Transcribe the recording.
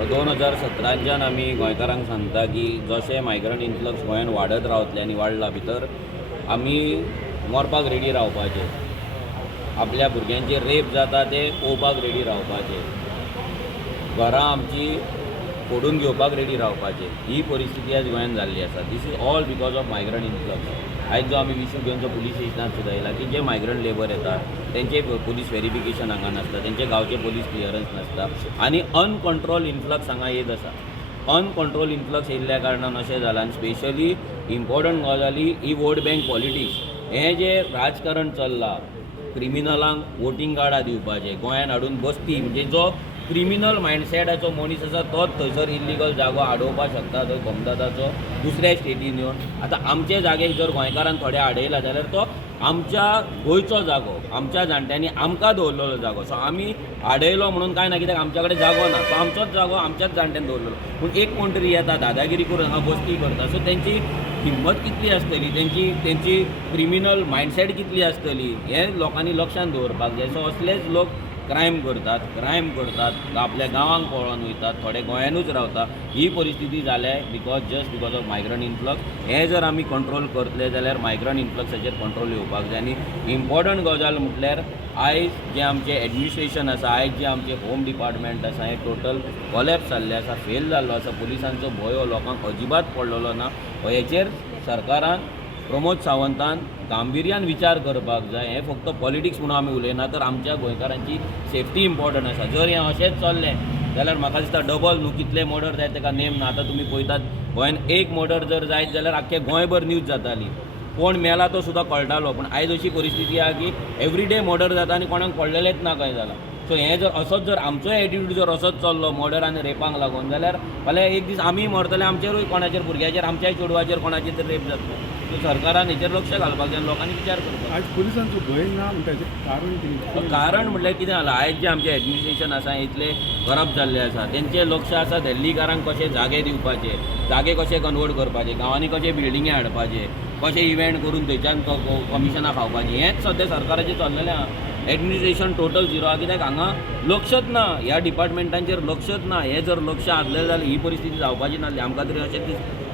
2017च्यान आमी गोंयकारांक सांगता की जशें मायग्रंट इन्फ्लक्स गोंयान वाडत रावतलें आनी वाडला भितर आमी मरपाक रेडी रावपाचे, आपल्या भुरग्यांचे रेप जाता ते पळोवपाक रेडी रावपाचे, घरां आमची फोडून घेवपाक रेडी रावपाचे. ही परिस्थिती आज गोंयान जाल्ली आसा. This is all because of migrant influx. आयज जो आमी इशू घेवन जो पुलीस स्टेशनार सुद्दां येयला की जे मायग्रंट लेबर येतात तेंचे पुलीस व्हेरिफिकेशन हांगा नासता, तेंचे गांवचे पुलीस क्लियरन्स नासता आनी अनकंट्रोल इन्फ्लक्स हांगा येत आसा. अनकंट्रोल इन्फ्लक्स येयल्ल्या कारणान अशें जालां आनी स्पेशली इम्पॉर्टंट गजाली ही वोट बँक पॉलिटिक्स. हें जें राजकारण चल्लां, क्रिमिनलांक वोटींग कार्डां दिवपाचें, गोंयान हाडून बसती म्हणजे जो क्रिमिनल मायंडसेटाचो मनीस आसा तोच थंयसर इल्लिगल जागो आडोवपाक शकता थंय गोमदाताचो दुसऱ्या स्टेटीन येवन. आतां आमचे जागेक जर गोंयकारान थोडे आडयला जाल्यार तो आमच्या गोंयचो जागो, आमच्या जाणट्यांनी आमकां दवरलेलो जागो. सो आमी आडयलो म्हणून कांय ना, कित्याक आमच्या कडेन जागो ना, तो आमचोच जागो आमच्याच जाणट्यान दवरलेलो. पूण एक कोण तरी येता दादागिरी करून हांगा बसती करता. सो तेंची हिंमत कितली आसतली, तेंची क्रिमिनल मायंडसेट कितली आसतली हें लोकांनी लक्षांत दवरपाक जाय. सो असलेच लोक क्रायम करतात, आपल्या गांवांक पळोवन वयतात, थोडे गोंयानूच रावता. ही परिस्थिती जाल्या just because of migrant influx. हें जर आमी कंट्रोल करतले जाल्यार मायग्रंट इन्फ्लक्साचेर कंट्रोल येवपाक जाय. आनी इम्पॉर्टंट गजाल म्हटल्यार आयज जें आमचें एडमिनिस्ट्रेशन आसा, आयज जें आमचें होम डिपार्टमेंट आसा हें टोटल कॉलेप्स जाल्लें आसा, फेल जाल्लो आसा. पुलिसांचो भंय हो लोकांक अजिबात पडलेलो ना. हेचेर सरकारान, प्रमोद सावंतान गांभीर्यान विचार करपाक जाय. हें फक्त पॉलिटिक्स म्हणून आमी उलयना, तर आमच्या गोंयकारांची सेफ्टी इम्पॉर्टंट आसा. जर हें अशेंच चल्लें जाल्यार म्हाका दिसता डबल न्हू कितले मर्डर जाय तेका नेम ना. आतां तुमी पळयतात गोंयान एक मर्डर जर जायत जाल्यार आख्खे गोंयभर न्यूज जाताली, कोण मेला तो सुद्दां कळटालो. पूण आयज अशी परिस्थिती आहा की एवरीडे मर्डर जाता आनी कोणाक पडलेलेच ना कहें जालां. सो हें जर असोच जर आमचो एटिट्यूड जर असोच चल्लो मर्डर आनी रेपांक लागून जाल्यार फाल्यां एक दीस आमी मरतले, आमचेरूय कोणाचेर भुरग्याचेर आमच्याय चेडवाचेर कोणाचेर तरी रेप जातलो. सो सरकारान हेचेर लक्ष घालपाक जाय, लोकांनी विचार करपाक. आज पुलिसांचो भंय ना म्हणटाचें कारण कितें? कारण म्हटल्यार कितें जालां, आयज जें आमचें एडमिनिस्ट्रेशन आसा इतलें करप्ट जाल्लें आसा. तेंचें लक्ष आसा दिल्लीकारांक कशे जागे दिवपाचे, जागे कशे कन्वर्ट करपाचे, गांवांनी कशे बिल्डिंगे हाडपाचे, कशे इव्हेंट करून थंयच्यान कमिशनां खावपाचीं, हेंच सद्या सरकाराचें चल्लेलें आहा. एडमिनिस्ट्रेशन टोटल झिरो आहा, कित्याक हांगा लक्षच ना, ह्या डिपार्टमेंटांचेर लक्षच ना. हें जर लक्ष आसलें जाल्यार ही परिस्थिती जावपाची नासली. आमकां तरी अशेंच दिसता.